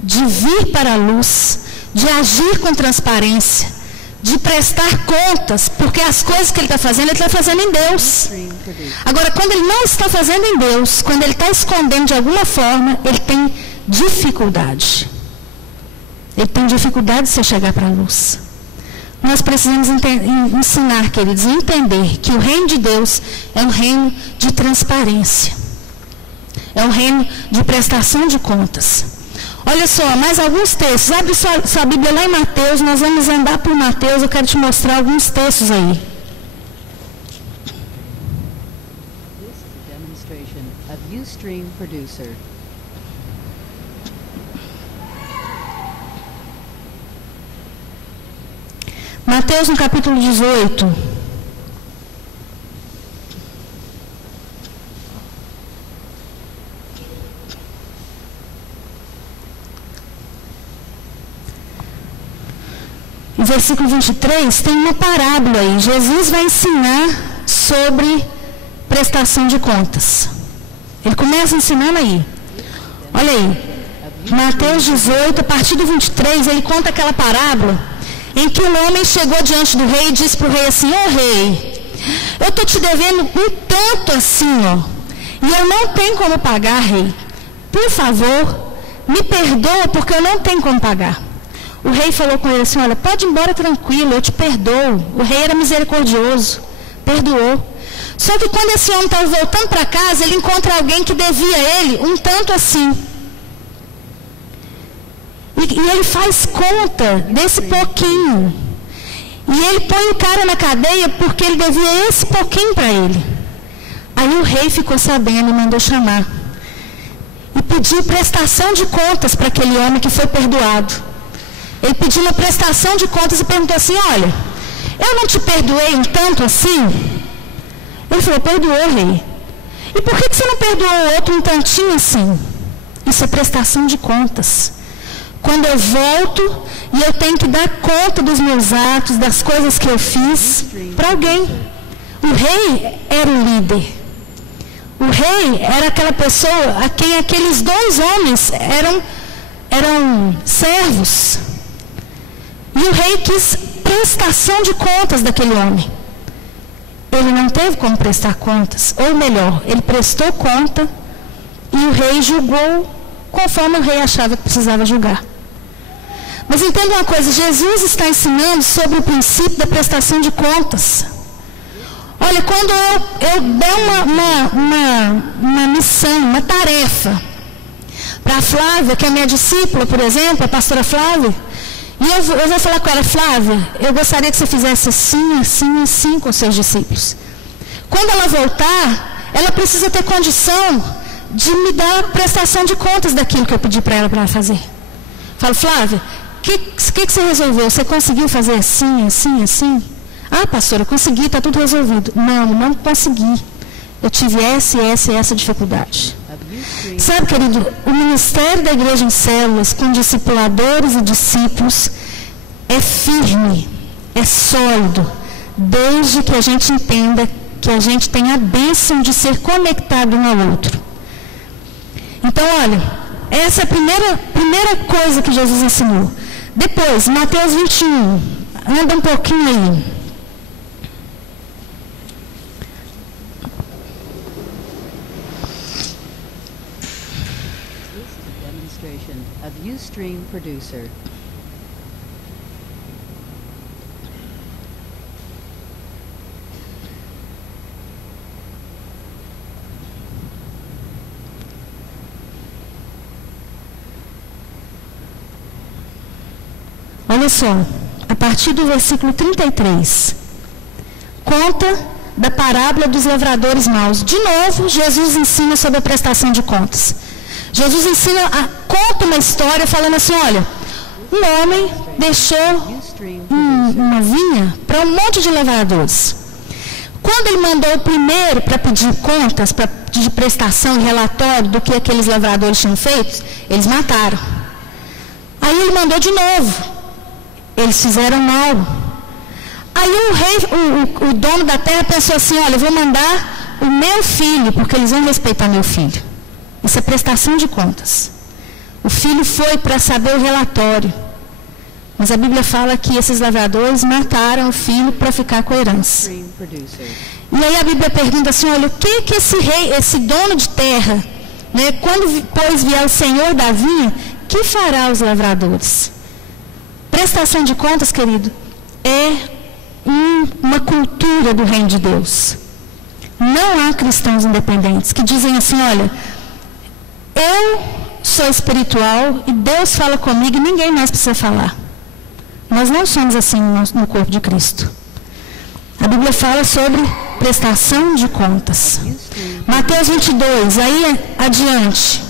de vir para a luz, de agir com transparência, de prestar contas, porque as coisas que ele está fazendo, ele está fazendo em Deus. Agora, quando ele não está fazendo em Deus, quando ele está escondendo de alguma forma, ele tem dificuldade. Ele tem dificuldade de se chegar para a luz. Nós precisamos ensinar, queridos, e entender que o reino de Deus é um reino de transparência. É um reino de prestação de contas. Olha só, mais alguns textos. Abre sua Bíblia lá em Mateus, nós vamos andar por Mateus, eu quero te mostrar alguns textos aí. This is a demonstration of Ustream Producer. Mateus no capítulo 18. No versículo 23, tem uma parábola aí. Jesus vai ensinar sobre prestação de contas. Ele começa ensinando aí. Olha aí. Mateus 18, a partir do 23, ele conta aquela parábola em que um homem chegou diante do rei e disse para o rei assim: ô rei, eu estou te devendo um tanto assim, ó, e eu não tenho como pagar, rei. Por favor, me perdoa porque eu não tenho como pagar. O rei falou com ele assim: olha, pode ir embora tranquilo, eu te perdoo. O rei era misericordioso, perdoou. Só que quando esse homem estava voltando para casa, ele encontra alguém que devia a ele um tanto assim. E ele faz conta desse pouquinho. E ele põe o cara na cadeia porque ele devia esse pouquinho para ele. Aí o rei ficou sabendo e mandou chamar. E pediu prestação de contas para aquele homem que foi perdoado. Ele pediu uma prestação de contas e perguntou assim: olha, eu não te perdoei um tanto assim? Ele falou: perdoou, rei. E por que você não perdoou o outro um tantinho assim? Isso é prestação de contas. Quando eu volto e eu tenho que dar conta dos meus atos, das coisas que eu fiz para alguém. O rei era o líder. O rei era aquela pessoa a quem aqueles dois homens eram servos. E o rei quis prestação de contas daquele homem. Ele não teve como prestar contas. Ou melhor, ele prestou conta e o rei julgou conforme o rei achava que precisava julgar. Mas entenda uma coisa, Jesus está ensinando sobre o princípio da prestação de contas. Olha, quando eu der uma missão, uma tarefa para a Flávia, que é minha discípula, por exemplo, a pastora Flávia, e eu vou falar com ela: Flávia, eu gostaria que você fizesse assim, assim, assim com os seus discípulos. Quando ela voltar, ela precisa ter condição de me dar prestação de contas daquilo que eu pedi para ela fazer. Falo: Flávia, o que você resolveu? Você conseguiu fazer assim, assim, assim? Ah, pastora, eu consegui, está tudo resolvido. Não consegui. Eu tive essa dificuldade. Sabe, querido, o ministério da igreja em células, com discipuladores e discípulos, é firme, é sólido, desde que a gente entenda que a gente tem a bênção de ser conectado um ao outro. Então, olha, essa é a primeira coisa que Jesus ensinou. Depois, Mateus 21, anda um pouquinho aí. This is a demonstration of Ustream Producer. Olha só, a partir do versículo 33, conta da parábola dos lavradores maus. De novo, Jesus ensina sobre a prestação de contas. Jesus conta uma história falando assim: olha, um homem deixou uma vinha para um monte de lavradores. Quando ele mandou o primeiro para pedir contas, para pedir prestação e relatório do que aqueles lavradores tinham feito, eles mataram. Aí ele mandou de novo. Eles fizeram mal. Aí o dono da terra pensou assim: olha, eu vou mandar o meu filho, porque eles vão respeitar meu filho. Isso é prestação de contas. O filho foi para saber o relatório. Mas a Bíblia fala que esses lavradores mataram o filho para ficar com a herança. E aí a Bíblia pergunta assim, olha, o que esse rei, esse dono de terra, né, quando pois vier o Senhor da vinha, que fará os lavradores? Prestação de contas, querido, é uma cultura do reino de Deus. Não há cristãos independentes que dizem assim, olha, eu sou espiritual e Deus fala comigo e ninguém mais precisa falar. Nós não somos assim no corpo de Cristo. A Bíblia fala sobre prestação de contas. Mateus 22, aí adiante.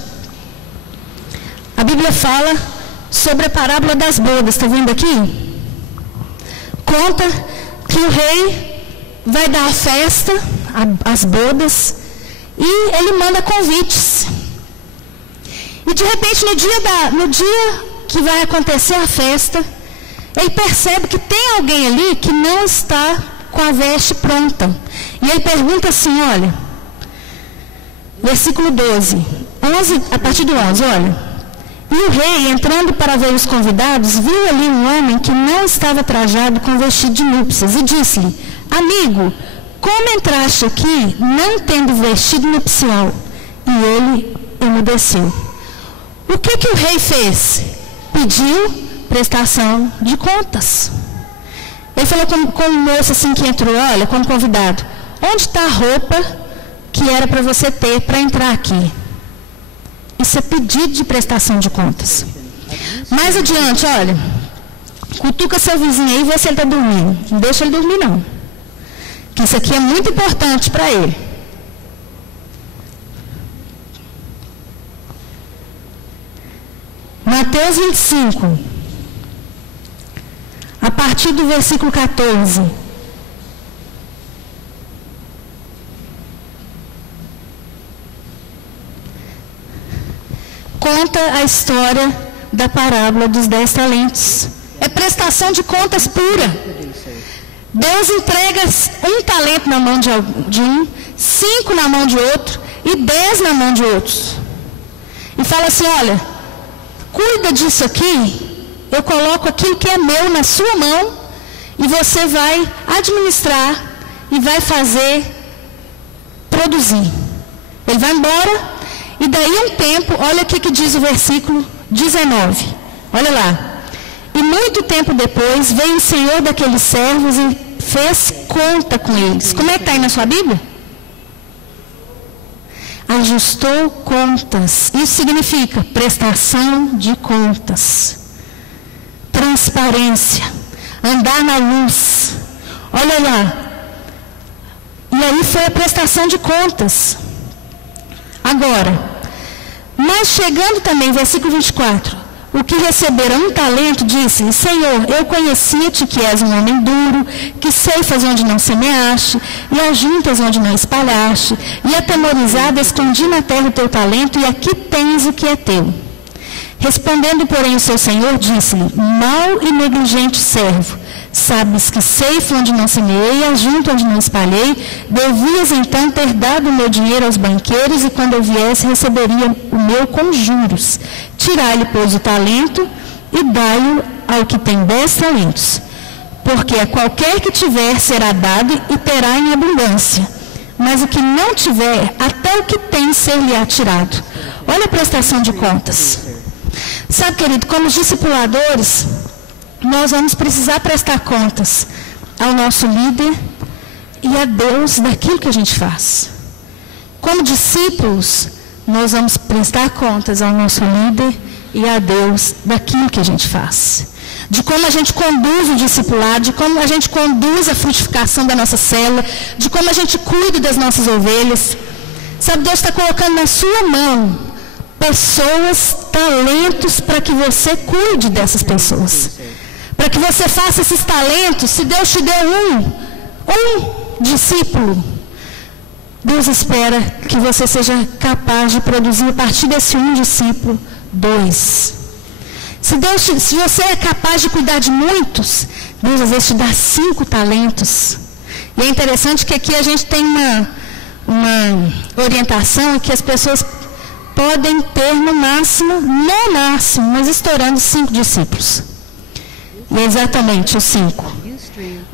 A Bíblia fala sobre a parábola das bodas. Está vendo aqui? Conta que o rei vai dar a festa, as bodas, e ele manda convites. E de repente, no dia que vai acontecer a festa, ele percebe que tem alguém ali que não está com a veste pronta. E ele pergunta assim, olha, versículo 12, a partir do 11, olha. E o rei, entrando para ver os convidados, viu ali um homem que não estava trajado com vestido de núpcias e disse-lhe, amigo, como entraste aqui não tendo vestido nupcial? E ele emudeceu. O que o rei fez? Pediu prestação de contas. Ele falou com o moço assim que entrou, olha, como convidado, onde está a roupa que era para você ter para entrar aqui? Isso é pedido de prestação de contas. Mais adiante, olha, cutuca seu vizinho aí e vê se ele está dormindo. Não deixa ele dormir, não. Que isso aqui é muito importante para ele. Mateus 25, a partir do versículo 14. Conta a história da parábola dos 10 talentos. É prestação de contas pura. Deus entrega 1 talento na mão de um, 5 na mão de outro e 10 na mão de outros. E fala assim, olha, cuida disso aqui, eu coloco aquilo que é meu na sua mão e você vai administrar e vai fazer produzir. Ele vai embora. E daí um tempo, olha o que diz o versículo 19. Olha lá. E muito tempo depois, veio o Senhor daqueles servos e fez conta com eles. Como é que está aí na sua Bíblia? Ajustou contas. Isso significa prestação de contas. Transparência. Andar na luz. Olha lá. E aí foi a prestação de contas. Agora, mas chegando também, versículo 24, o que receberam 1 talento, disse-lhe, Senhor, eu conhecia-te que és um homem duro, que ceifas onde não semeaste, e ajuntas onde não espalhaste, e atemorizado escondi na terra o teu talento, e aqui tens o que é teu. Respondendo, porém, o seu senhor, disse-lhe, mau e negligente servo, sabes que ceifo onde não semeei, ajunto onde não espalhei, devias então ter dado o meu dinheiro aos banqueiros, e quando eu viesse, receberia o meu com juros. Tirai-lhe, pois, o talento, e dai-o ao que tem 10 talentos. Porque a qualquer que tiver será dado, e terá em abundância. Mas o que não tiver, até o que tem ser-lhe-á tirado. Olha a prestação de contas. Sabe, querido, como discipuladores, nós vamos precisar prestar contas ao nosso líder e a Deus daquilo que a gente faz. Como discípulos, nós vamos prestar contas ao nosso líder e a Deus daquilo que a gente faz. De como a gente conduz o discipulado, de como a gente conduz a frutificação da nossa célula, de como a gente cuida das nossas ovelhas. Sabe, Deus está colocando na sua mão pessoas, talentos, para que você cuide dessas pessoas. Para que você faça esses talentos, se Deus te deu um discípulo, Deus espera que você seja capaz de produzir a partir desse um discípulo, 2. Se você é capaz de cuidar de muitos, Deus às vezes te dá 5 talentos. E é interessante que aqui a gente tem uma orientação que as pessoas podem ter no máximo, mas estourando 5 discípulos. E é exatamente os 5.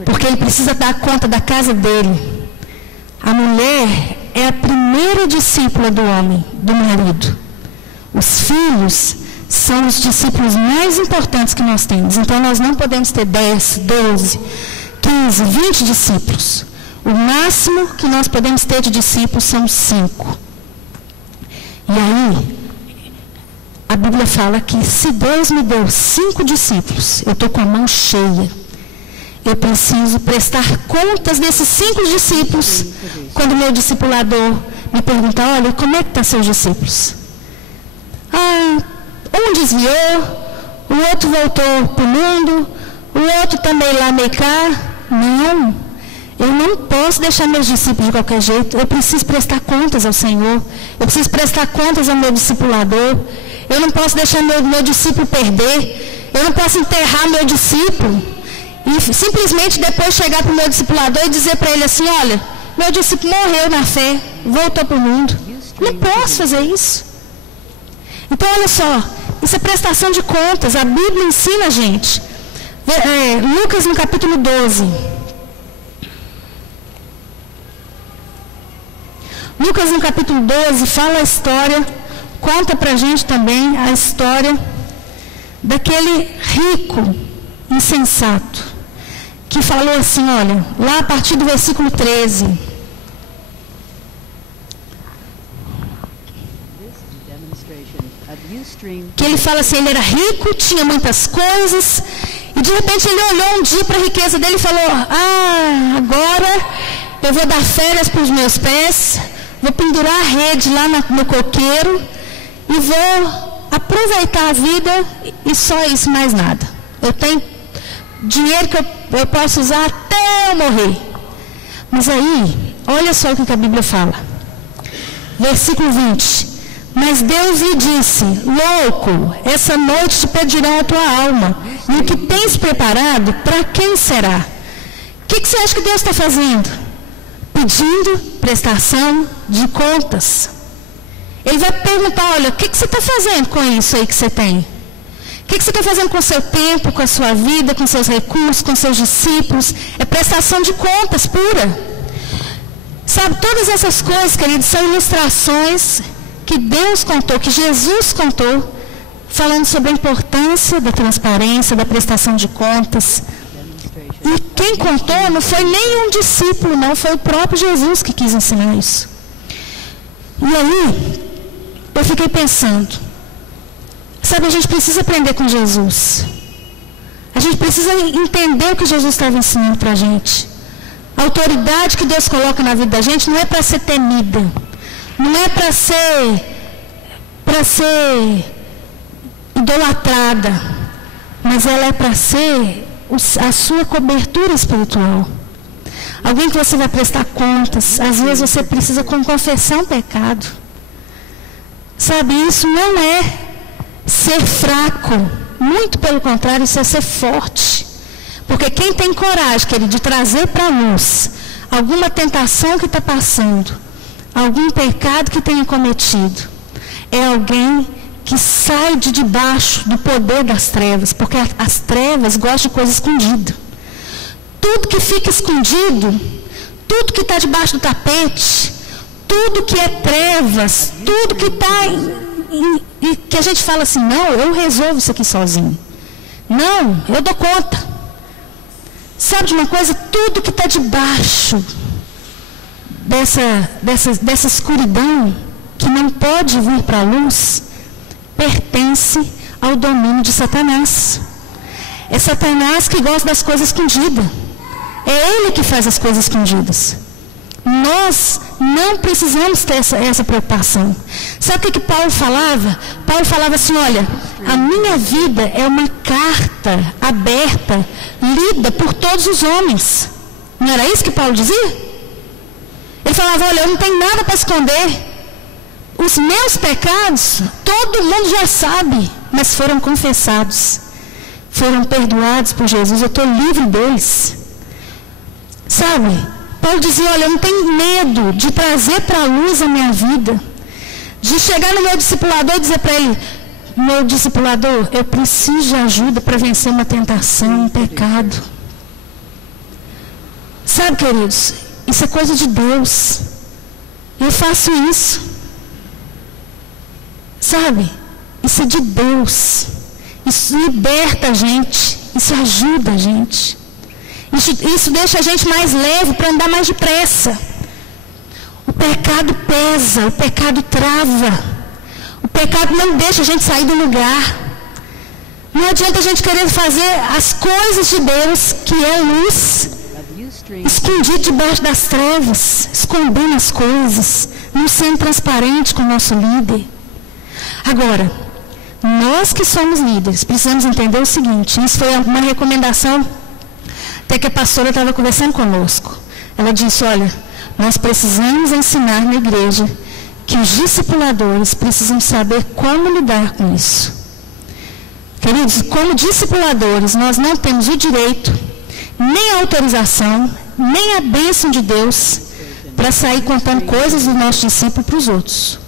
Porque ele precisa dar conta da casa dele. A mulher é a primeira discípula do homem, do marido. Os filhos são os discípulos mais importantes que nós temos. Então nós não podemos ter 10, 12, 15, 20 discípulos. O máximo que nós podemos ter de discípulos são 5. E aí, a Bíblia fala que se Deus me deu 5 discípulos, eu estou com a mão cheia. Eu preciso prestar contas desses 5 discípulos quando o meu discipulador me pergunta, olha, como é que estão seus discípulos? Um desviou, o outro voltou para o mundo, o outro também lá meio cá. Não, eu não posso deixar meus discípulos de qualquer jeito. Eu preciso prestar contas ao Senhor. Eu preciso prestar contas ao meu discipulador. Eu não posso deixar meu discípulo perder. Eu não posso enterrar meu discípulo e simplesmente depois chegar para o meu discipulador e dizer para ele assim, olha, meu discípulo morreu na fé, voltou para o mundo. Não posso fazer isso. Então, olha só, isso é prestação de contas. A Bíblia ensina a gente. Lucas no capítulo 12. Lucas no capítulo 12 fala a história, conta para a gente também a história daquele rico insensato, que falou assim, olha, lá a partir do versículo 13. Que ele fala assim, ele era rico, tinha muitas coisas, e de repente ele olhou um dia para a riqueza dele e falou, agora eu vou dar férias para os meus pés, vou pendurar a rede lá no coqueiro, e vou aproveitar a vida, e só isso, mais nada. Eu tenho dinheiro que eu posso usar até eu morrer. Mas aí, olha só o que a Bíblia fala. Versículo 20. Mas Deus lhe disse, louco, essa noite te pedirão a tua alma, e o que tens preparado, para quem será? O que você acha que Deus está fazendo? Pedindo prestação de contas. Ele vai perguntar, olha, o que você está fazendo com isso aí que você tem? O que você está fazendo com o seu tempo, com a sua vida, com seus recursos, com seus discípulos? É prestação de contas pura. Sabe, todas essas coisas, queridos, são ilustrações que Deus contou, que Jesus contou, falando sobre a importância da transparência, da prestação de contas. E quem contou não foi nenhum discípulo, não, foi o próprio Jesus que quis ensinar isso. E aí, eu fiquei pensando, sabe, a gente precisa aprender com Jesus. A gente precisa entender o que Jesus estava ensinando para a gente. A autoridade que Deus coloca na vida da gente não é para ser temida. Não é para ser idolatrada, mas ela é para ser a sua cobertura espiritual. Alguém que você vai prestar contas. Às vezes você precisa confessar um pecado. Sabe, isso não é ser fraco. Muito pelo contrário, isso é ser forte. Porque quem tem coragem, querido, de trazer para a luz alguma tentação que está passando, algum pecado que tenha cometido, é alguém que sai de debaixo do poder das trevas, porque as trevas gostam de coisa escondida. Tudo que fica escondido, tudo que está debaixo do tapete, tudo que é trevas, tudo que está que a gente fala assim, não, eu resolvo isso aqui sozinho. Não, eu dou conta. Sabe de uma coisa? Tudo que está debaixo dessa escuridão, que não pode vir para a luz, pertence ao domínio de Satanás. É Satanás que gosta das coisas escondidas. É ele que faz as coisas escondidas. Nós não precisamos ter essa preocupação. Sabe o que Paulo falava? Paulo falava assim, olha, a minha vida é uma carta aberta, lida por todos os homens. Não era isso que Paulo dizia? Ele falava, olha, eu não tenho nada para esconder. Os meus pecados, todo mundo já sabe, mas foram confessados. Foram perdoados por Jesus, eu estou livre deles. Sabe, Paulo dizia, olha, eu não tenho medo de trazer para a luz a minha vida, De chegar no meu discipulador e dizer para ele, meu discipulador, eu preciso de ajuda para vencer uma tentação, um pecado. Sabe, queridos, isso é coisa de Deus. Eu faço isso. Sabe, isso é de Deus. Isso liberta a gente, isso ajuda a gente. Isso deixa a gente mais leve para andar mais depressa. O pecado pesa, o pecado trava. O pecado não deixa a gente sair do lugar. Não adianta a gente querer fazer as coisas de Deus, que é luz, escondido debaixo das trevas, escondendo as coisas, não sendo transparente com o nosso líder. Agora, nós que somos líderes, precisamos entender o seguinte, isso foi uma recomendação, até que a pastora estava conversando conosco. Ela disse, olha, nós precisamos ensinar na igreja que os discipuladores precisam saber como lidar com isso. Queridos, como discipuladores, nós não temos o direito, nem a autorização, nem a bênção de Deus para sair contando coisas do nosso discípulo para os outros.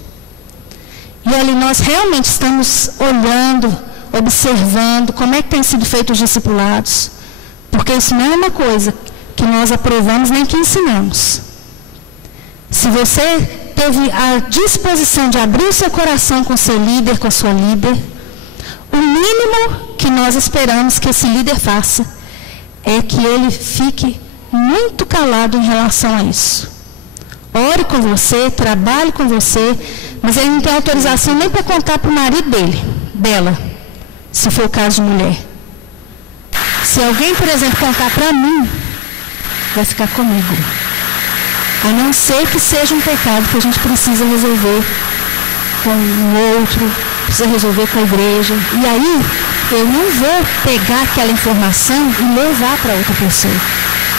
E olha, nós realmente estamos olhando, observando como é que tem sido feito os discipulados, porque isso não é uma coisa que nós aprovamos nem que ensinamos. Se você teve a disposição de abrir o seu coração com o seu líder, com a sua líder, o mínimo que nós esperamos que esse líder faça é que ele fique muito calado em relação a isso. Ore com você, trabalhe com você, mas ele não tem autorização nem para contar para o marido dela, se for o caso de mulher. Se alguém, por exemplo, contar para mim, vai ficar comigo. A não ser que seja um pecado que a gente precisa resolver com o outro, precisa resolver com a igreja. E aí, eu não vou pegar aquela informação e levar para outra pessoa.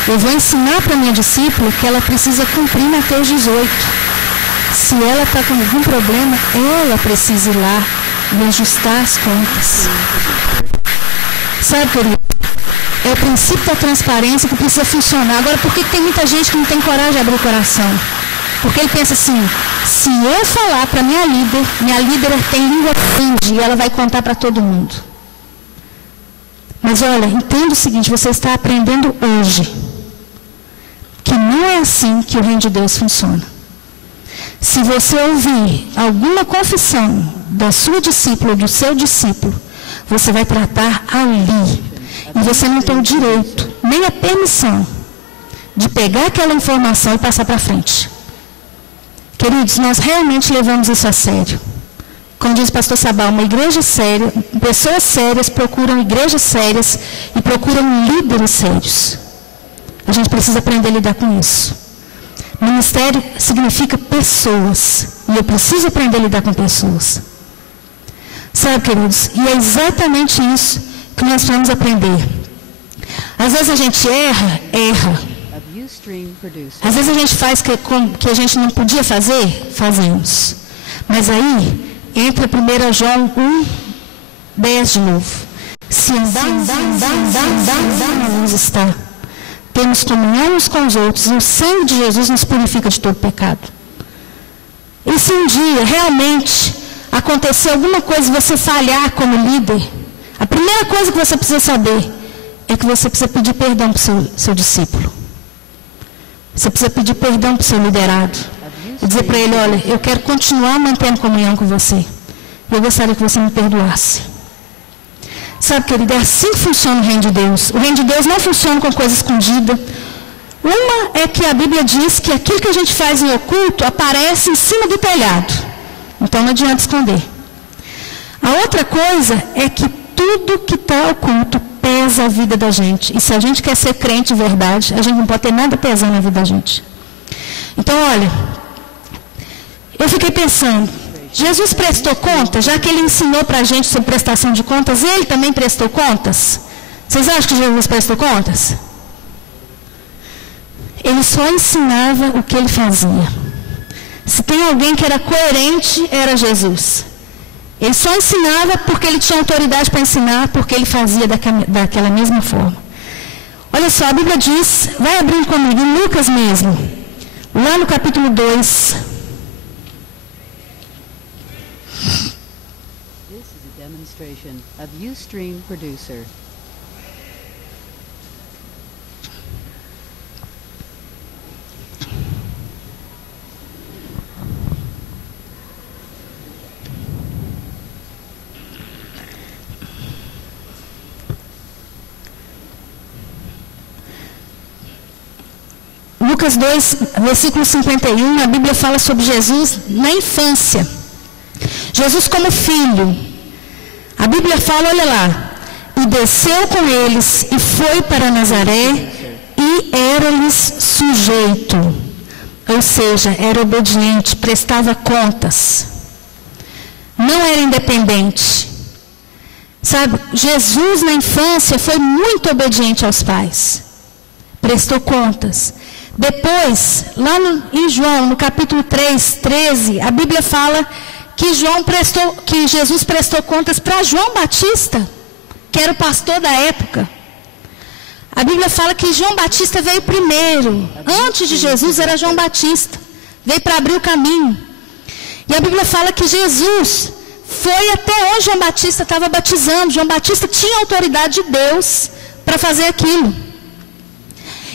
Eu vou ensinar para a minha discípula que ela precisa cumprir Mateus 18. Se ela está com algum problema, ela precisa ir lá e ajustar as contas. Sabe, querido? É o princípio da transparência que precisa funcionar. Agora, por que tem muita gente que não tem coragem de abrir o coração? Porque ele pensa assim, se eu falar para minha líder tem língua grande e ela vai contar para todo mundo. Mas olha, entenda o seguinte, você está aprendendo hoje que não é assim que o reino de Deus funciona. Se você ouvir alguma confissão da sua discípula ou do seu discípulo, você vai tratar ali. E você não tem o direito, nem a permissão, de pegar aquela informação e passar para frente. Queridos, nós realmente levamos isso a sério. Como diz o pastor Sabal, uma igreja séria, pessoas sérias procuram igrejas sérias e procuram líderes sérios. A gente precisa aprender a lidar com isso. Ministério significa pessoas. E eu preciso aprender a lidar com pessoas. Sabe, queridos? E é exatamente isso que nós vamos aprender. Às vezes a gente erra. Às vezes a gente faz que a gente não podia fazer, fazemos. Mas aí, entra 1 João 1:10 de novo. Se andar na luz está, temos comunhão uns com os outros, e o sangue de Jesus nos purifica de todo pecado. E se um dia realmente acontecer alguma coisa e você falhar como líder, a primeira coisa que você precisa saber é que você precisa pedir perdão para o seu discípulo. Você precisa pedir perdão para o seu liderado. E dizer para ele, olha, eu quero continuar mantendo comunhão com você. Eu gostaria que você me perdoasse. Sabe, querido, é assim que funciona o reino de Deus. O reino de Deus não funciona com coisa escondida. Uma é que a Bíblia diz que aquilo que a gente faz em oculto aparece em cima do telhado. Então não adianta esconder. A outra coisa é que tudo que está oculto pesa a vida da gente. E se a gente quer ser crente de verdade, a gente não pode ter nada pesando na vida da gente. Então, olha, eu fiquei pensando, Jesus prestou contas, já que ele ensinou para a gente sobre prestação de contas, ele também prestou contas? Vocês acham que Jesus prestou contas? Ele só ensinava o que ele fazia. Se tem alguém que era coerente, era Jesus. Ele só ensinava porque ele tinha autoridade para ensinar, porque ele fazia daquela mesma forma. Olha só, a Bíblia diz, vai abrindo comigo, em Lucas mesmo, lá no capítulo 2. demonstration of Ustream Producer. Lucas 2, versículo 51, a Bíblia fala sobre Jesus na infância. Jesus como filho. A Bíblia fala, olha lá, e desceu com eles e foi para Nazaré e era-lhes sujeito. Ou seja, era obediente, prestava contas. Não era independente. Sabe, Jesus na infância foi muito obediente aos pais. Prestou contas. Depois, lá em João, no capítulo 3, 13, a Bíblia fala que Jesus prestou contas para João Batista, que era o pastor da época. A Bíblia fala que João Batista veio primeiro. Antes de Jesus era João Batista. Veio para abrir o caminho. E a Bíblia fala que Jesus foi até onde João Batista estava batizando. João Batista tinha autoridade de Deus para fazer aquilo.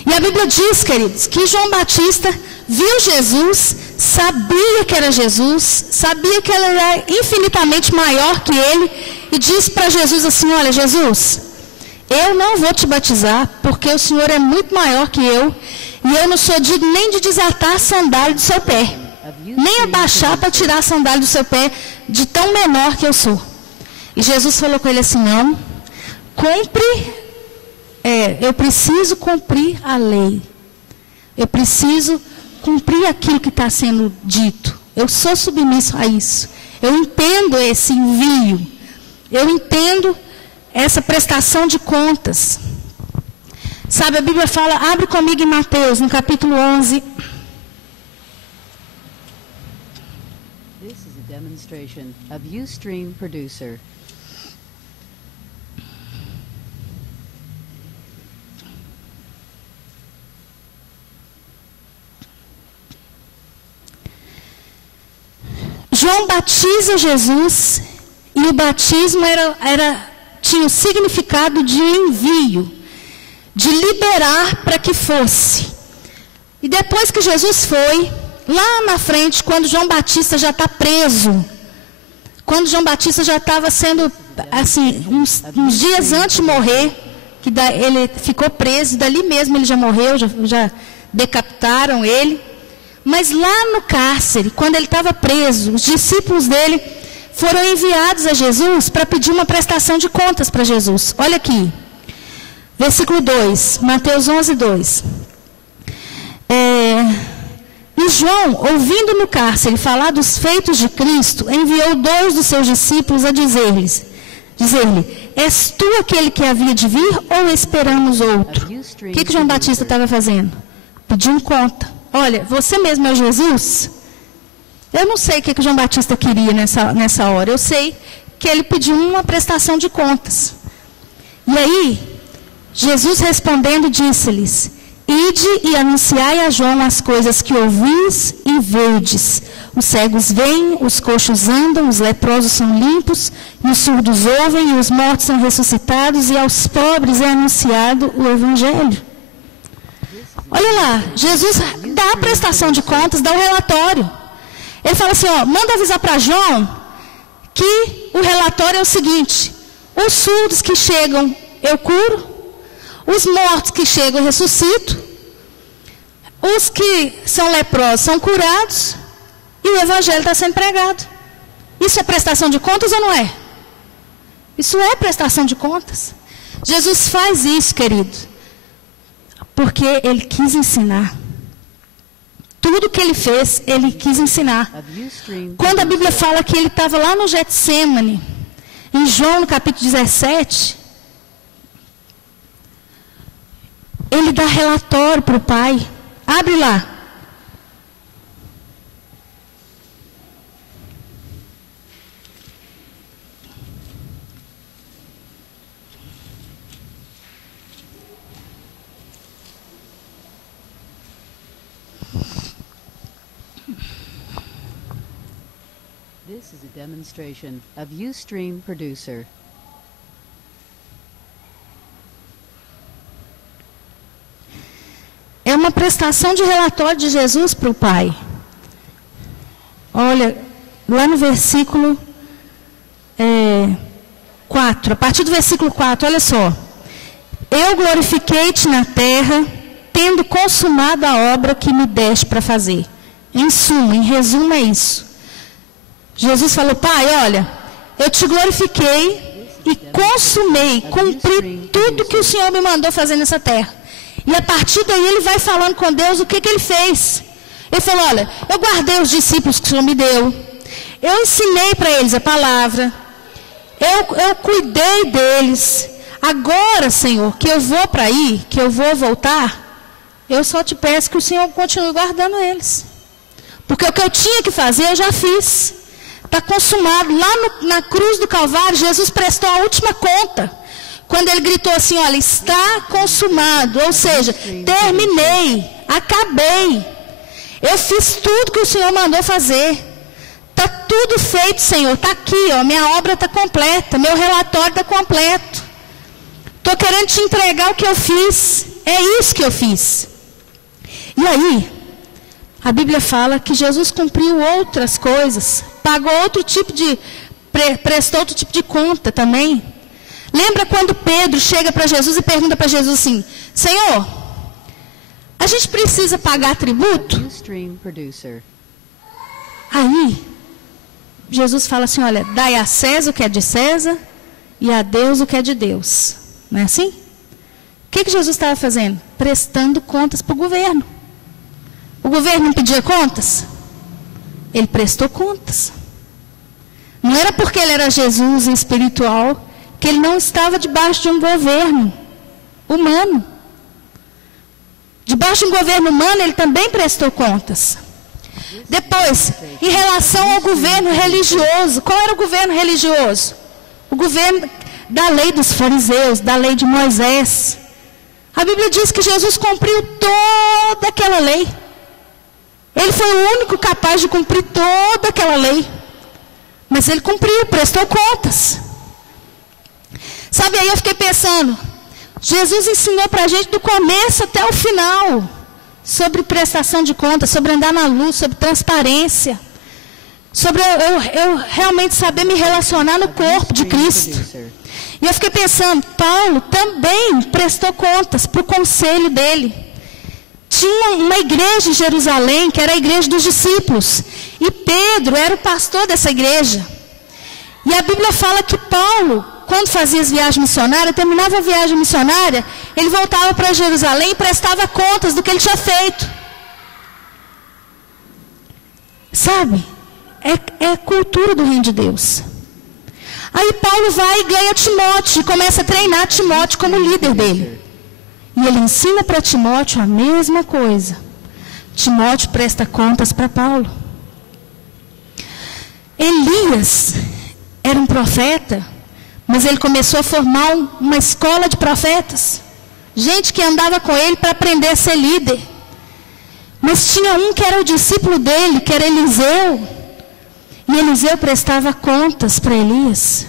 E a Bíblia diz, queridos, que João Batista viu Jesus, sabia que era Jesus, sabia que ele era infinitamente maior que ele, e disse para Jesus assim, olha, Jesus, eu não vou te batizar, porque o Senhor é muito maior que eu, e eu não sou digno nem de desatar a sandália do seu pé, nem abaixar para tirar a sandália do seu pé, de tão menor que eu sou. E Jesus falou com ele assim, não, eu preciso cumprir a lei. Eu preciso cumprir aquilo que está sendo dito. Eu sou submisso a isso. Eu entendo esse envio. Eu entendo essa prestação de contas. Sabe, a Bíblia fala, abre comigo em Mateus, no capítulo 11. This is a demonstration of Ustream Producer. João batiza Jesus e o batismo tinha o significado de envio, de liberar para que fosse. E depois que Jesus foi, lá na frente, quando João Batista já está preso, quando João Batista já estava sendo, assim, uns dias antes de morrer, que ele ficou preso, dali mesmo ele já morreu, já decapitaram ele. Mas lá no cárcere, quando ele estava preso, os discípulos dele foram enviados a Jesus para pedir uma prestação de contas para Jesus. Olha aqui, versículo 2, Mateus 11, 2. E João, ouvindo no cárcere falar dos feitos de Cristo, enviou 2 dos seus discípulos a dizer-lhe, és tu aquele que havia de vir ou esperamos outro? O que João Batista estava fazendo? Pedindo conta. Olha, você mesmo é Jesus? Eu não sei o que João Batista queria nessa hora. Eu sei que ele pediu uma prestação de contas. E aí, Jesus respondendo disse-lhes, ide e anunciai a João as coisas que ouvis e vedes. Os cegos veem, os coxos andam, os leprosos são limpos, e os surdos ouvem, e os mortos são ressuscitados, e aos pobres é anunciado o Evangelho. Olha lá, Jesus dá a prestação de contas, dá o relatório. Ele fala assim, manda avisar para João que o relatório é o seguinte, os surdos que chegam eu curo, os mortos que chegam eu ressuscito, os que são leprosos são curados e o Evangelho está sendo pregado. Isso é prestação de contas ou não é? Isso é prestação de contas. Jesus faz isso, querido, porque ele quis ensinar. Tudo que ele fez, ele quis ensinar. Quando a Bíblia fala que ele estava lá no Getsêmani, em João, no capítulo 17, ele dá relatório para o Pai. Abre lá. This is a demonstration of Ustream Producer. É uma prestação de relatório de Jesus para o Pai. Olha, lá no versículo 4, a partir do versículo 4, olha só. Eu glorifiquei-te na terra, tendo consumado a obra que me deste para fazer. Em suma, em resumo é isso. Jesus falou, Pai, olha, eu te glorifiquei e consumei, cumpri tudo que o Senhor me mandou fazer nessa terra. E a partir daí ele vai falando com Deus o que ele fez. Ele falou, olha, eu guardei os discípulos que o Senhor me deu. Eu ensinei para eles a palavra. Eu cuidei deles. Agora, Senhor, que eu vou para aí, que eu vou voltar, eu só te peço que o Senhor continue guardando eles. Porque o que eu tinha que fazer, eu já fiz. Está consumado. Lá na cruz do Calvário, Jesus prestou a última conta. Quando ele gritou assim, olha, está consumado. Ou seja, terminei, acabei. Eu fiz tudo que o Senhor mandou fazer. Está tudo feito, Senhor. Está aqui, ó, minha obra está completa. Meu relatório está completo. Estou querendo te entregar o que eu fiz. É isso que eu fiz. E aí, a Bíblia fala que Jesus cumpriu outras coisas. Pagou outro tipo de... prestou outro tipo de conta também. Lembra quando Pedro chega para Jesus e pergunta para Jesus assim, Senhor, a gente precisa pagar tributo? Aí, Jesus fala assim, olha, dai a César o que é de César e a Deus o que é de Deus. Não é assim? O que Jesus estava fazendo? Prestando contas para o governo. O governo não pedia contas? Ele prestou contas. Não era porque ele era Jesus espiritual que ele não estava debaixo de um governo humano. Debaixo de um governo humano, ele também prestou contas. Depois, em relação ao governo religioso, qual era o governo religioso? O governo da lei dos fariseus, da lei de Moisés. A Bíblia diz que Jesus cumpriu toda aquela lei. Ele foi o único capaz de cumprir toda aquela lei. Mas ele cumpriu, prestou contas. Sabe, aí eu fiquei pensando, Jesus ensinou para a gente do começo até o final, sobre prestação de contas, sobre andar na luz, sobre transparência, sobre eu realmente saber me relacionar no corpo de Cristo. E eu fiquei pensando, Paulo também prestou contas para o conselho dele. Tinha uma igreja em Jerusalém, que era a igreja dos discípulos. E Pedro era o pastor dessa igreja. E a Bíblia fala que Paulo, quando fazia as viagens missionárias, terminava a viagem missionária, ele voltava para Jerusalém e prestava contas do que ele tinha feito. Sabe? É a cultura do reino de Deus. Aí Paulo vai e ganha Timóteo, e começa a treinar Timóteo como líder dele. E ele ensina para Timóteo a mesma coisa. Timóteo presta contas para Paulo. Elias era um profeta, mas ele começou a formar uma escola de profetas. Gente que andava com ele para aprender a ser líder. Mas tinha um que era o discípulo dele, que era Eliseu. E Eliseu prestava contas para Elias.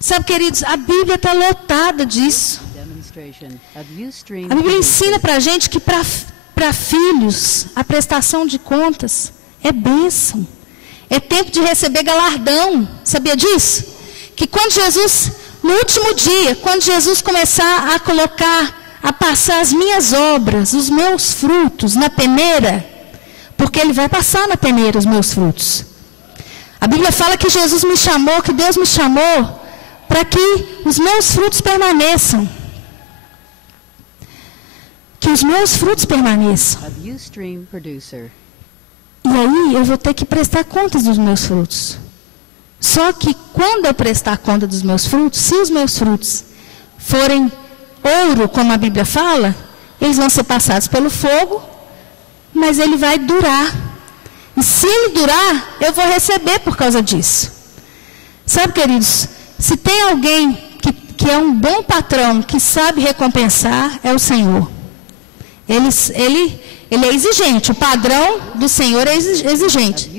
Sabe, queridos, a Bíblia está lotada disso. A Bíblia ensina para a gente que para filhos a prestação de contas é bênção. É tempo de receber galardão. Sabia disso? Que quando Jesus, no último dia, quando Jesus começar a colocar, a passar as minhas obras, os meus frutos na peneira, porque Ele vai passar na peneira os meus frutos. A Bíblia fala que Jesus me chamou, que Deus me chamou, para que os meus frutos permaneçam. Que os meus frutos permaneçam. E aí eu vou ter que prestar contas dos meus frutos. Só que quando eu prestar conta dos meus frutos, se os meus frutos forem ouro, como a Bíblia fala, eles vão ser passados pelo fogo, mas ele vai durar. E se ele durar, eu vou receber por causa disso. Sabe, queridos, se tem alguém que é um bom patrão, que sabe recompensar, é o Senhor. Ele Ele é exigente. O padrão do Senhor é exigente.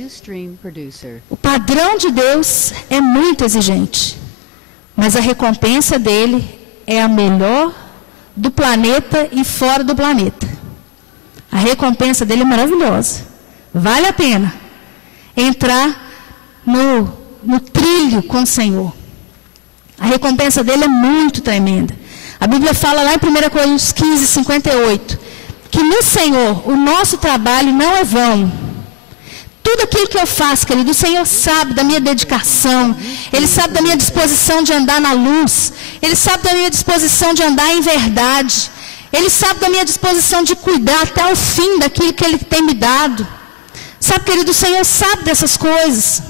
O padrão de Deus é muito exigente. Mas a recompensa dele é a melhor do planeta e fora do planeta. A recompensa dele é maravilhosa. Vale a pena entrar no trilho com o Senhor. A recompensa dele é muito tremenda. A Bíblia fala lá em 1 Coríntios 15, 58, que no Senhor o nosso trabalho não é vão. Tudo aquilo que eu faço, querido, o Senhor sabe da minha dedicação. Ele sabe da minha disposição de andar na luz. Ele sabe da minha disposição de andar em verdade. Ele sabe da minha disposição de cuidar até o fim daquilo que Ele tem me dado. Sabe, querido, o Senhor sabe dessas coisas.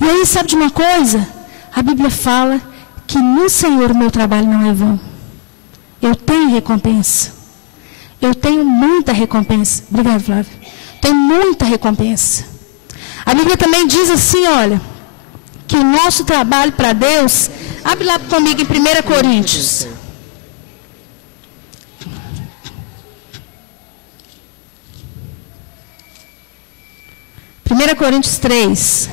E aí, sabe de uma coisa? A Bíblia fala que no Senhor o meu trabalho não é vão. Eu tenho recompensa. Eu tenho muita recompensa. Obrigada, Flávia. Tenho muita recompensa. A Bíblia também diz assim, olha, que o nosso trabalho para Deus... Abre lá comigo em 1 Coríntios. 1 Coríntios 3.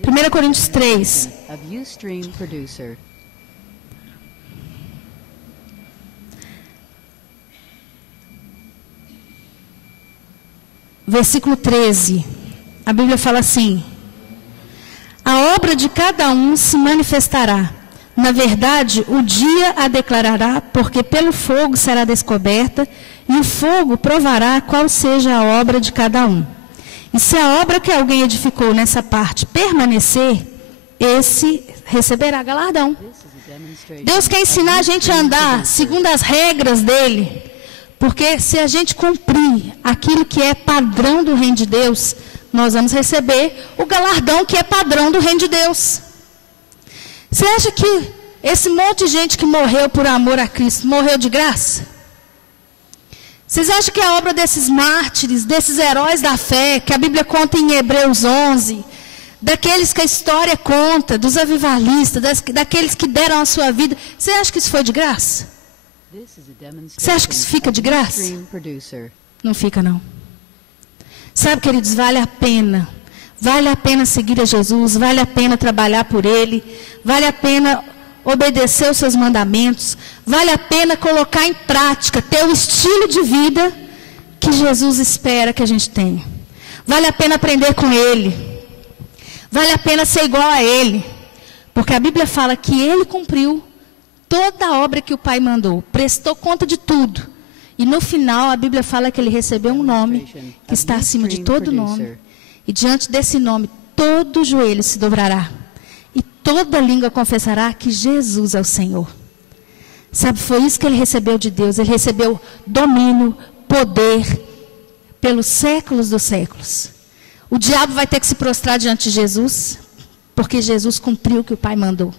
Primeira Coríntios 3. Versículo 13. A Bíblia fala assim: a obra de cada um se manifestará. Na verdade, o dia a declarará, porque pelo fogo será descoberta, e o fogo provará qual seja a obra de cada um. E se a obra que alguém edificou nessa parte permanecer, esse receberá galardão. Deus quer ensinar a gente a andar segundo as regras dele. Porque se a gente cumprir aquilo que é padrão do reino de Deus, nós vamos receber o galardão que é padrão do reino de Deus. Você acha que esse monte de gente que morreu por amor a Cristo, morreu de graça? Vocês acham que a obra desses mártires, desses heróis da fé, que a Bíblia conta em Hebreus 11, daqueles que a história conta, dos avivalistas, daqueles que deram a sua vida, você acha que isso foi de graça? Você acha que isso fica de graça? Não fica, não. Sabe, queridos, vale a pena. Vale a pena seguir a Jesus, vale a pena trabalhar por Ele, vale a pena obedecer os seus mandamentos, vale a pena colocar em prática, ter o estilo de vida que Jesus espera que a gente tenha. Vale a pena aprender com Ele. Vale a pena ser igual a Ele. Porque a Bíblia fala que Ele cumpriu toda a obra que o Pai mandou, prestou conta de tudo. E no final a Bíblia fala que Ele recebeu um nome que está acima de todo nome. E diante desse nome, todo joelho se dobrará. E toda língua confessará que Jesus é o Senhor. Sabe, foi isso que Ele recebeu de Deus. Ele recebeu domínio, poder, pelos séculos dos séculos. O diabo vai ter que se prostrar diante de Jesus, porque Jesus cumpriu o que o Pai mandou.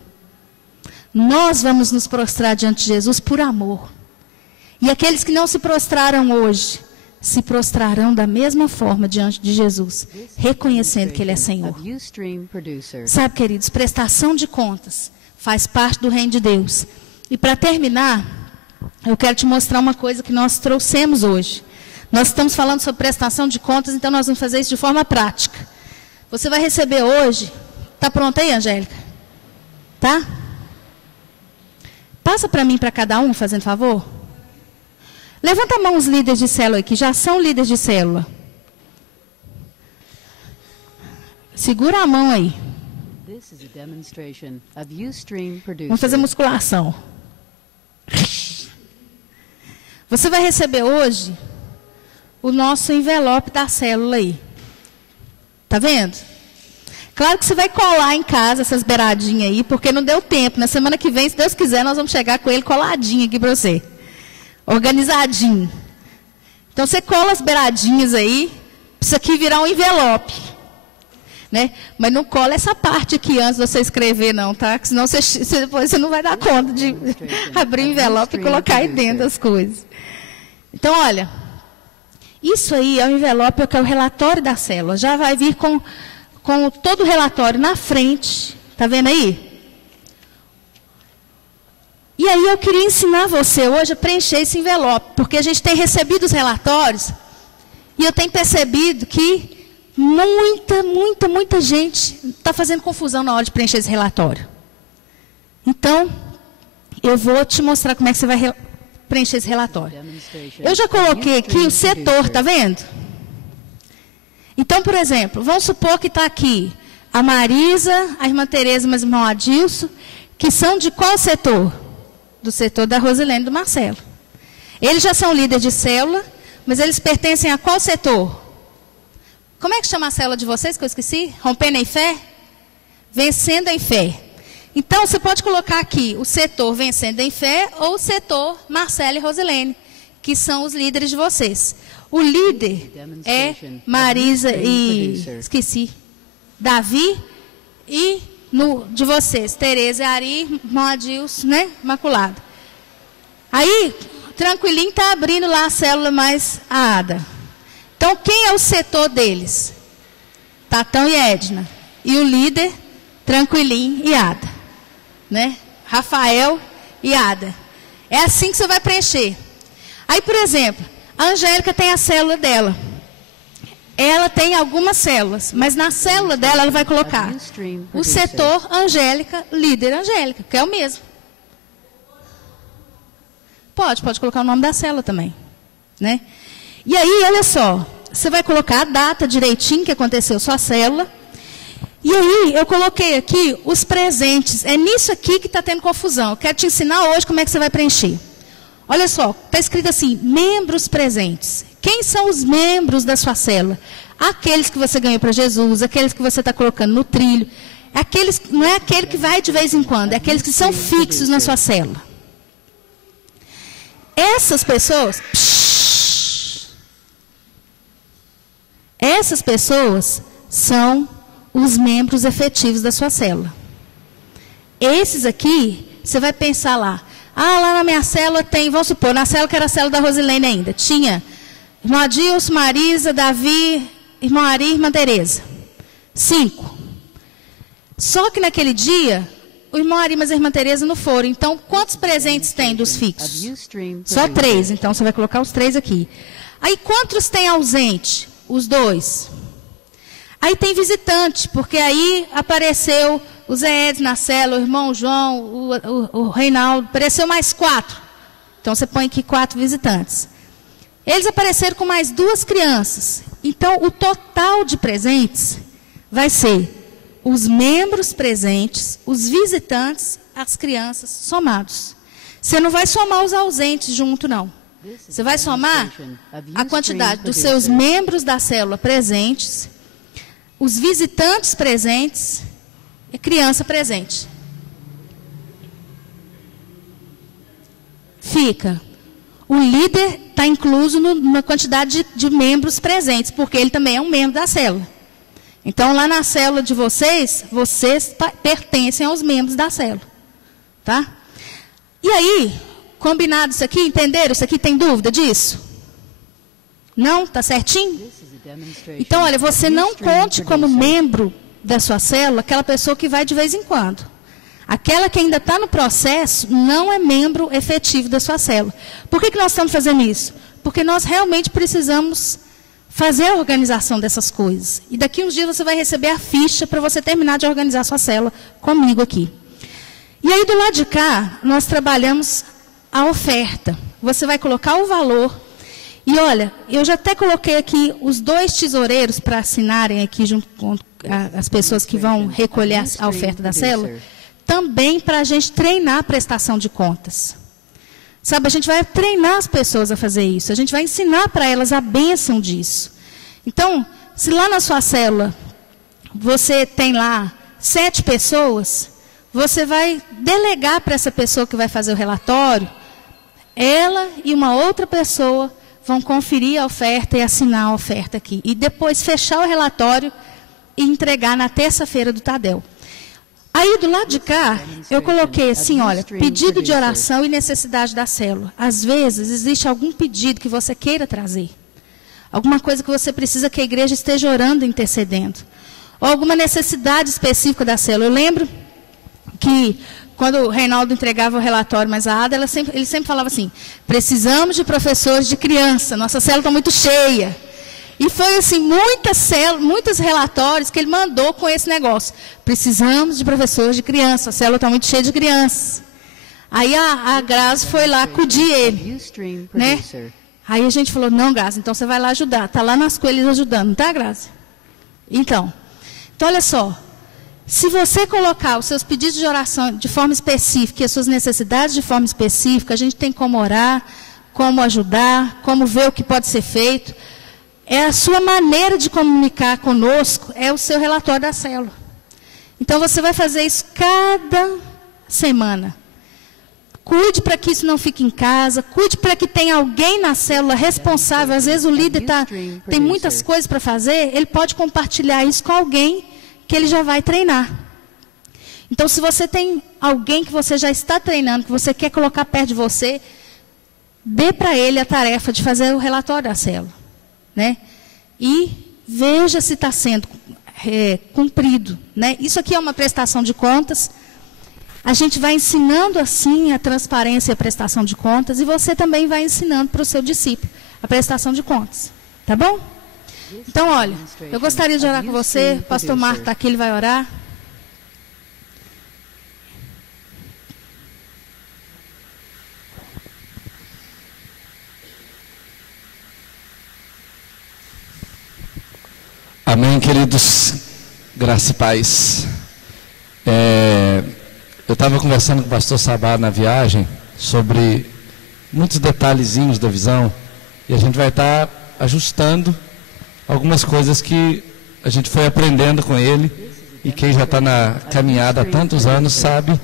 Nós vamos nos prostrar diante de Jesus por amor. E aqueles que não se prostraram hoje, se prostrarão da mesma forma diante de Jesus, reconhecendo que Ele é Senhor. Sabe, queridos, prestação de contas faz parte do reino de Deus. E para terminar, eu quero te mostrar uma coisa que nós trouxemos hoje. Nós estamos falando sobre prestação de contas, então nós vamos fazer isso de forma prática. Você vai receber hoje. Está pronta aí, Angélica? Tá? Passa para mim, para cada um, fazendo favor. Levanta a mão os líderes de célula que já são líderes de célula. Segura a mão aí. Vamos fazer musculação. Você vai receber hoje o nosso envelope da célula aí. Tá vendo? Claro que você vai colar em casa essas beiradinhas aí, porque não deu tempo. Na semana que vem, se Deus quiser, nós vamos chegar com ele coladinho aqui para você. Organizadinho. Então você cola as beiradinhas aí, isso aqui virar um envelope. Né? Mas não cola essa parte aqui antes de você escrever, não, tá? Que senão depois você não vai dar conta de abrir o envelope e colocar aí dentro as coisas. Então, olha, isso aí é o envelope, que é o relatório da célula. Já vai vir com todo o relatório na frente. Está vendo aí? E aí eu queria ensinar você hoje a preencher esse envelope, porque a gente tem recebido os relatórios e eu tenho percebido que muita gente está fazendo confusão na hora de preencher esse relatório. Então, eu vou te mostrar como é que você vai preencher esse relatório. Eu já coloquei aqui o setor, está vendo? Então, por exemplo, vamos supor que está aqui a Marisa, a irmã Tereza e o irmão Adilson, que são de qual setor? Do setor da Rosilene e do Marcelo. Eles já são líderes de célula, mas eles pertencem a qual setor? Como é que chama a célula de vocês, que eu esqueci? Rompendo em fé? Vencendo em fé. Então, você pode colocar aqui o setor Vencendo em Fé ou o setor Marcelo e Rosilene, que são os líderes de vocês. O líder é Marisa e... esqueci. Davi e de vocês, Tereza e Ari, irmão Adilson, né? Imaculado. Aí, tranquilinho, está abrindo lá a célula mais a Ada. Então, quem é o setor deles? Tatão e Edna. E o líder, Tranquilinho e Ada. Né? Rafael e Ada. É assim que você vai preencher. Aí, por exemplo, a Angélica tem a célula dela. Ela tem algumas células, mas na célula dela ela vai colocar o setor Angélica, líder Angélica, que é o mesmo. Pode colocar o nome da célula também. Né? E aí, olha só, você vai colocar a data direitinho que aconteceu sua célula. E aí, eu coloquei aqui os presentes. É nisso aqui que está tendo confusão. Eu quero te ensinar hoje como é que você vai preencher. Olha só, está escrito assim, membros presentes. Quem são os membros da sua célula? Aqueles que você ganhou para Jesus, aqueles que você está colocando no trilho. Não é aquele que vai de vez em quando, é aqueles que são fixos na sua célula. Essas pessoas... Essas pessoas são os membros efetivos da sua célula. Esses aqui, você vai pensar lá. Lá na minha célula tem, vamos supor, na célula que era a célula da Rosilene ainda, tinha irmão Adilson, Marisa, Davi, irmão Ari e irmã Tereza. 5. Só que naquele dia, o irmão Ari e a irmã Tereza não foram. Então, quantos presentes tem dos fixos? Só 3. Então, você vai colocar os 3 aqui. Aí, quantos tem ausente? Os 2. Aí tem visitante, porque aí apareceu o Zé Edson na célula, o irmão João, o Reinaldo, apareceu mais 4. Então, você põe aqui 4 visitantes. Eles apareceram com mais 2 crianças. Então, o total de presentes vai ser os membros presentes, os visitantes, as crianças somados. Você não vai somar os ausentes junto, não. Você vai somar a quantidade dos seus membros da célula presentes, os visitantes presentes e criança presente. Fica. O líder está incluso na quantidade de membros presentes, porque ele também é um membro da célula. Então, lá na célula de vocês pertencem aos membros da célula. Tá? E aí, combinado isso aqui? Entenderam? Isso aqui tem dúvida disso? Não? Está certinho? Então, olha, você não conte como membro da sua célula aquela pessoa que vai de vez em quando. Aquela que ainda está no processo não é membro efetivo da sua célula. Por que nós estamos fazendo isso? Porque nós realmente precisamos fazer a organização dessas coisas. E daqui uns dias você vai receber a ficha para você terminar de organizar a sua célula comigo aqui. E aí, do lado de cá, nós trabalhamos a oferta. Você vai colocar o valor. E olha, eu já até coloquei aqui os 2 tesoureiros para assinarem aqui junto com as pessoas que vão recolher a oferta da célula. Também para a gente treinar a prestação de contas. Sabe, a gente vai treinar as pessoas a fazer isso. A gente vai ensinar para elas a bênção disso. Então, se lá na sua célula você tem lá 7 pessoas, você vai delegar para essa pessoa que vai fazer o relatório, ela e uma outra pessoa vão conferir a oferta e assinar a oferta aqui. E depois fechar o relatório e entregar na terça-feira do Tadel. Aí, do lado de cá, eu coloquei assim, olha, pedido de oração e necessidade da célula. Às vezes, existe algum pedido que você queira trazer. Alguma coisa que você precisa que a igreja esteja orando, intercedendo. Ou alguma necessidade específica da célula. Eu lembro que, quando o Reinaldo entregava o relatório, mas a Ada, ele sempre falava assim, precisamos de professores de criança, nossa célula está muito cheia. E foi assim, muitos relatórios que ele mandou com esse negócio. Precisamos de professores de criança, a célula está muito cheia de crianças. Aí a Grazi foi lá acudir ele, né? Aí a gente falou, não, Grazi, então você vai lá ajudar. Está lá nas coelhas ajudando, tá, Grazi? Então, olha só. Se você colocar os seus pedidos de oração de forma específica e as suas necessidades de forma específica, a gente tem como orar, como ajudar, como ver o que pode ser feito. É a sua maneira de comunicar conosco, é o seu relatório da célula. Então, você vai fazer isso cada semana. Cuide para que isso não fique em casa, cuide para que tenha alguém na célula responsável. Às vezes o líder tem muitas coisas para fazer, ele pode compartilhar isso com alguém que ele já vai treinar. Então, se você tem alguém que você já está treinando, que você quer colocar perto de você, dê para ele a tarefa de fazer o relatório da célula. Né? E veja se está sendo cumprido. Né? Isso aqui é uma prestação de contas. A gente vai ensinando assim a transparência e a prestação de contas, e você também vai ensinando para o seu discípulo a prestação de contas. Tá bom? Então, olha, eu gostaria de orar com você. O pastor Marco está aqui, ele vai orar. Amém, queridos, graça e paz. Eu estava conversando com o pastor Sabá na viagem sobre muitos detalhezinhos da visão, e a gente vai estar ajustando algumas coisas que a gente foi aprendendo com ele, e quem já está na caminhada há tantos anos sabe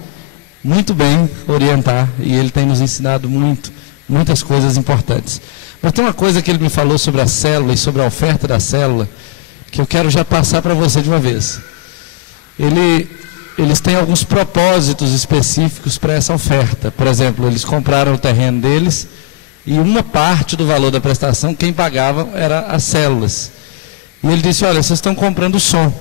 muito bem orientar, e ele tem nos ensinado muitas coisas importantes. Mas tem uma coisa que ele me falou sobre a célula e sobre a oferta da célula, que eu quero já passar para você de uma vez. Eles têm alguns propósitos específicos para essa oferta. Por exemplo, eles compraram o terreno deles e uma parte do valor da prestação, quem pagava era as células. E ele disse, olha, vocês estão comprando som.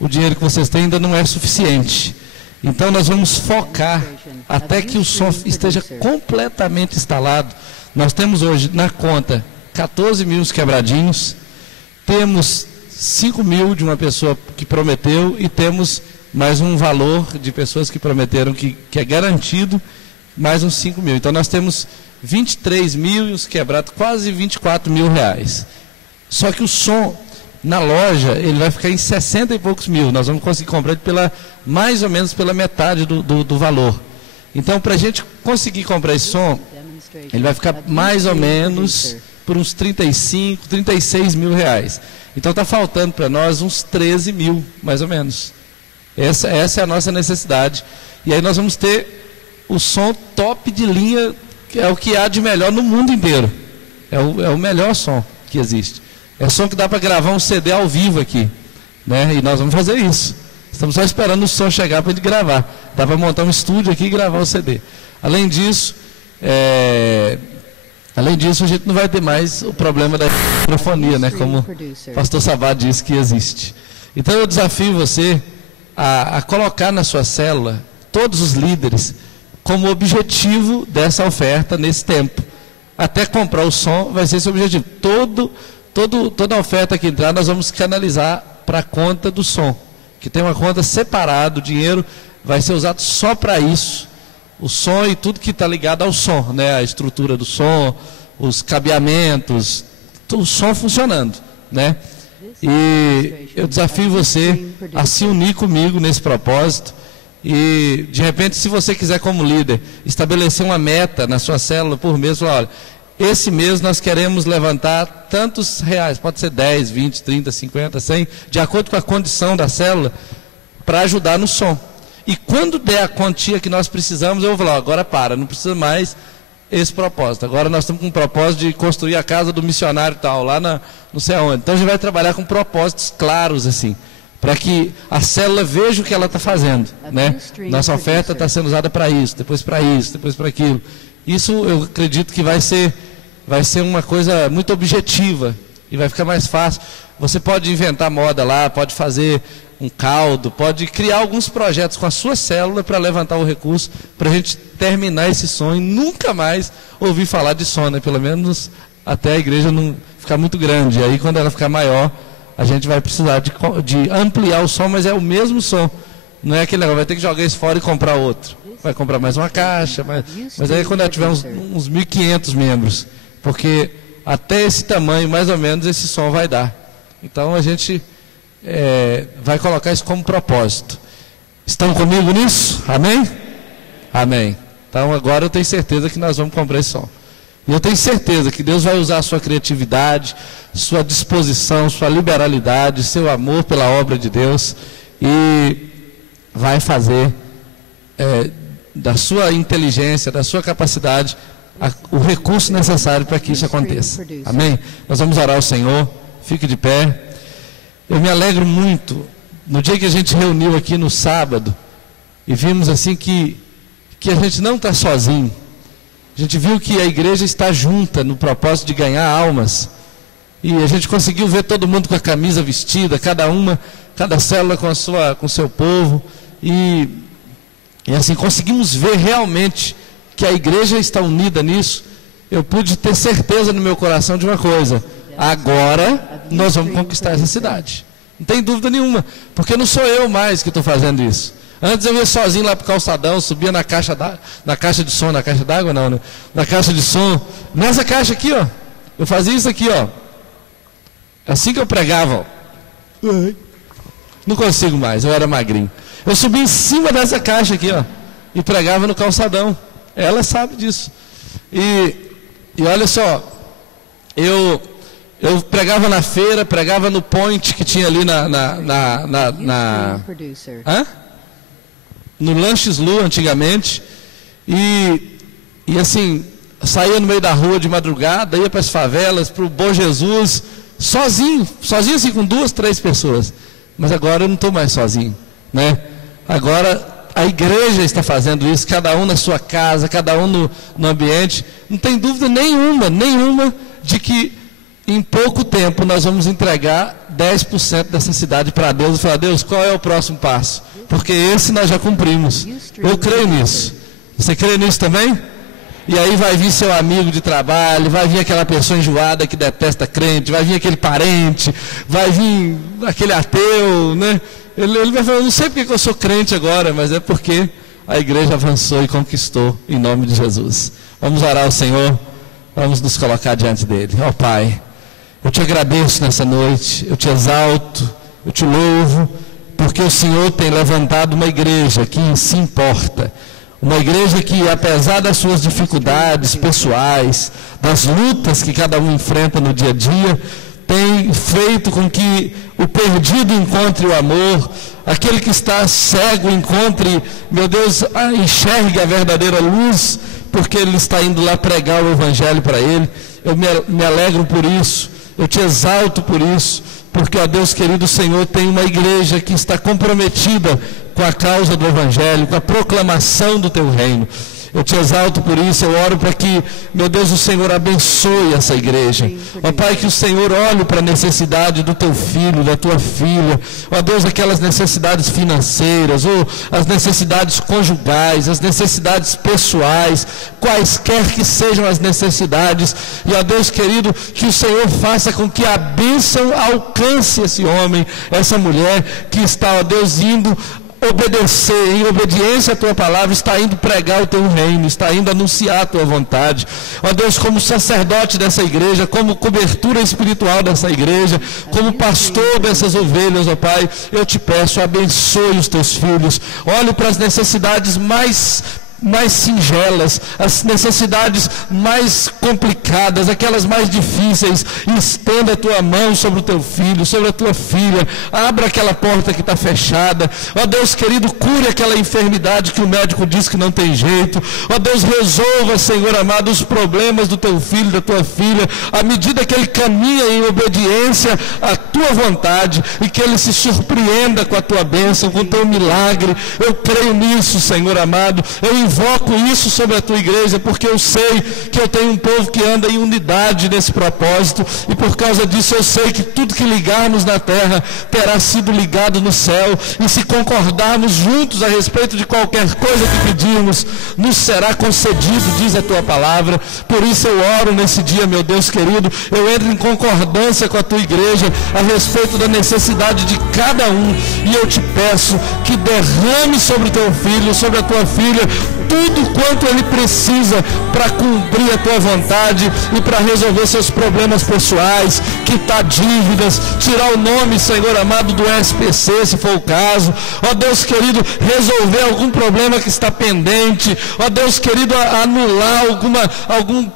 O dinheiro que vocês têm ainda não é suficiente. Então nós vamos focar até que o som esteja completamente instalado. Nós temos hoje na conta 14 mil quebradinhos, temos 5 mil de uma pessoa que prometeu e temos mais um valor de pessoas que prometeram que é garantido, mais uns 5 mil. Então nós temos 23 mil e uns quebrados, quase 24 mil reais. Só que o som na loja, ele vai ficar em 60 e poucos mil. Nós vamos conseguir comprar ele mais ou menos pela metade do valor. Então, para a gente conseguir comprar esse som, ele vai ficar mais ou menos por uns 35, 36 mil reais. Então está faltando para nós uns 13 mil, mais ou menos. Essa é a nossa necessidade. E aí nós vamos ter o som top de linha, que é o que há de melhor no mundo inteiro. É o melhor som que existe. É som que dá para gravar um CD ao vivo aqui. Né? E nós vamos fazer isso. Estamos só esperando o som chegar para ele gravar. Dá para montar um estúdio aqui e gravar o CD. Além disso, a gente não vai ter mais o problema da microfonia, né? Como o pastor Sabá disse que existe. Então eu desafio você a colocar na sua célula todos os líderes como objetivo dessa oferta nesse tempo. Até comprar o som vai ser esse objetivo. Toda oferta que entrar, nós vamos canalizar para a conta do som, que tem uma conta separada, o dinheiro vai ser usado só para isso. O som e tudo que está ligado ao som, né? A estrutura do som, os cabeamentos, o som funcionando, né? E eu desafio você a se unir comigo nesse propósito. E de repente, se você quiser como líder estabelecer uma meta na sua célula por mês, falar, olha, esse mês nós queremos levantar tantos reais, pode ser 10, 20, 30, 50, 100, de acordo com a condição da célula, para ajudar no som. E quando der a quantia que nós precisamos, eu vou falar, agora não precisa mais esse propósito. Agora nós estamos com um propósito de construir a casa do missionário tal, lá não sei aonde. Então a gente vai trabalhar com propósitos claros assim, para que a célula veja o que ela está fazendo, né? Nossa oferta está sendo usada para isso, depois para aquilo. Isso eu acredito que vai ser uma coisa muito objetiva e vai ficar mais fácil. Você pode inventar moda lá, pode fazer um caldo, pode criar alguns projetos com a sua célula para levantar o recurso, para a gente terminar esse sonho e nunca mais ouvir falar de som, né? Pelo menos até a igreja não ficar muito grande. E aí quando ela ficar maior, a gente vai precisar de ampliar o som, mas é o mesmo som. Não é aquele negócio, vai ter que jogar isso fora e comprar outro. Vai comprar mais uma caixa, mas aí quando ela tiver uns 1.500 membros, porque até esse tamanho, mais ou menos, esse som vai dar. Então a gente vai colocar isso como propósito. Estão comigo nisso? Amém? Amém. Então agora eu tenho certeza que nós vamos comprar esse som. E eu tenho certeza que Deus vai usar a sua criatividade, sua disposição, sua liberalidade, seu amor pela obra de Deus e vai fazer da sua inteligência, da sua capacidade, o recurso necessário para que isso aconteça. Amém? Nós vamos orar ao Senhor. Fique de pé. Eu me alegro muito. No dia que a gente reuniu aqui no sábado e vimos assim que a gente não está sozinho. A gente viu que a igreja está junta no propósito de ganhar almas. E a gente conseguiu ver todo mundo com a camisa vestida, cada célula com o seu povo. E assim, conseguimos ver realmente que a igreja está unida nisso. Eu pude ter certeza no meu coração de uma coisa: agora nós vamos conquistar essa cidade. Não tem dúvida nenhuma, porque não sou eu mais que estou fazendo isso. Antes eu ia sozinho lá para o calçadão, subia na caixa de som, na caixa d'água não, né? Na caixa de som, nessa caixa aqui, ó. Eu fazia isso aqui, ó. Assim que eu pregava, ó. Não consigo mais, eu era magrinho. Eu subia em cima dessa caixa aqui, ó, e pregava no calçadão. Ela sabe disso. E olha só, eu pregava na feira, pregava no point que tinha ali no Lanches Lu antigamente, e assim, saía no meio da rua de madrugada, ia para as favelas, para o Bom Jesus, sozinho assim, com 2, 3 pessoas. Mas agora eu não estou mais sozinho, né? Agora a igreja está fazendo isso, cada um na sua casa, cada um no ambiente. Não tem dúvida nenhuma de que em pouco tempo nós vamos entregar 10% dessa cidade para Deus e falar: Deus, qual é o próximo passo? Porque esse nós já cumprimos. Eu creio nisso. Você crê nisso também? E aí vai vir seu amigo de trabalho, vai vir aquela pessoa enjoada que detesta crente, vai vir aquele parente, vai vir aquele ateu, né? Ele vai falar: não sei porque que eu sou crente agora, mas é porque a igreja avançou e conquistou, em nome de Jesus. Vamos orar ao Senhor, vamos nos colocar diante dele. Ó Pai, eu te agradeço nessa noite, eu te exalto, eu te louvo, porque o Senhor tem levantado uma igreja que se importa, uma igreja que, apesar das suas dificuldades pessoais, das lutas que cada um enfrenta no dia a dia, tem feito com que o perdido encontre o amor, aquele que está cego encontre, meu Deus, enxergue a verdadeira luz, porque ele está indo lá pregar o evangelho para ele. Eu me alegro por isso, eu te exalto por isso, porque, ó Deus querido, o Senhor tem uma igreja que está comprometida com a causa do evangelho, com a proclamação do teu reino. Eu te exalto por isso, eu oro para que, meu Deus, o Senhor abençoe essa igreja. Ó Pai, que o Senhor olhe para a necessidade do teu filho, da tua filha. Ó Deus, aquelas necessidades financeiras, ou as necessidades conjugais, as necessidades pessoais, quaisquer que sejam as necessidades. E, ó Deus querido, que o Senhor faça com que a bênção alcance esse homem, essa mulher que está, ó Deus, indo obedecer, em obediência à tua palavra, está indo pregar o teu reino, está indo anunciar a tua vontade. Ó Deus, como sacerdote dessa igreja, como cobertura espiritual dessa igreja, como pastor dessas ovelhas, ó Pai, eu te peço, abençoe os teus filhos, olhe para as necessidades mais mais singelas, as necessidades mais complicadas, aquelas mais difíceis. Estenda a tua mão sobre o teu filho, sobre a tua filha. Abra aquela porta que está fechada. Ó Deus querido, cure aquela enfermidade que o médico diz que não tem jeito. Ó Deus, resolva, Senhor amado, os problemas do teu filho, da tua filha, à medida que ele caminha em obediência à tua vontade, e que ele se surpreenda com a tua bênção, com o teu milagre. Eu creio nisso, Senhor amado. Eu invoco isso sobre a tua igreja, porque eu sei que eu tenho um povo que anda em unidade nesse propósito, e por causa disso eu sei que tudo que ligarmos na terra terá sido ligado no céu, e se concordarmos juntos a respeito de qualquer coisa que pedirmos, nos será concedido, diz a tua palavra. Por isso eu oro nesse dia, meu Deus querido, eu entro em concordância com a tua igreja a respeito da necessidade de cada um, e eu te peço que derrame sobre o teu filho, sobre a tua filha, tudo quanto ele precisa para cumprir a tua vontade e para resolver seus problemas pessoais, quitar dívidas, tirar o nome, Senhor amado, do SPC, se for o caso. Ó Deus querido, resolver algum problema que está pendente. Ó Deus querido, anular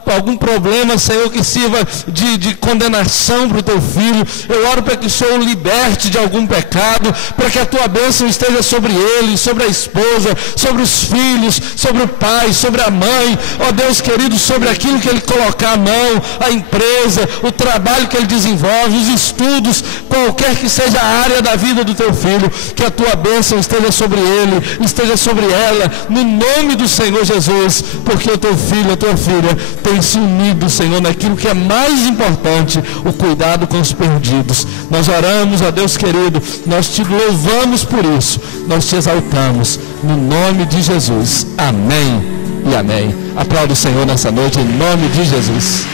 algum problema, Senhor, que sirva de condenação para o teu filho. Eu oro para que o Senhor o liberte de algum pecado, para que a tua bênção esteja sobre ele, sobre a esposa, sobre os filhos, sobre o pai, sobre a mãe. Ó Deus querido, sobre aquilo que ele colocar a mão, a empresa, o trabalho que ele desenvolve, os estudos, qualquer que seja a área da vida do teu filho, que a tua bênção esteja sobre ele, esteja sobre ela, no nome do Senhor Jesus, porque o teu filho, a tua filha tem se unido, Senhor, naquilo que é mais importante, o cuidado com os perdidos. Nós oramos, ó Deus querido, nós te louvamos por isso, nós te exaltamos, no nome de Jesus. Amém e amém. Aplaude o Senhor nessa noite, em nome de Jesus.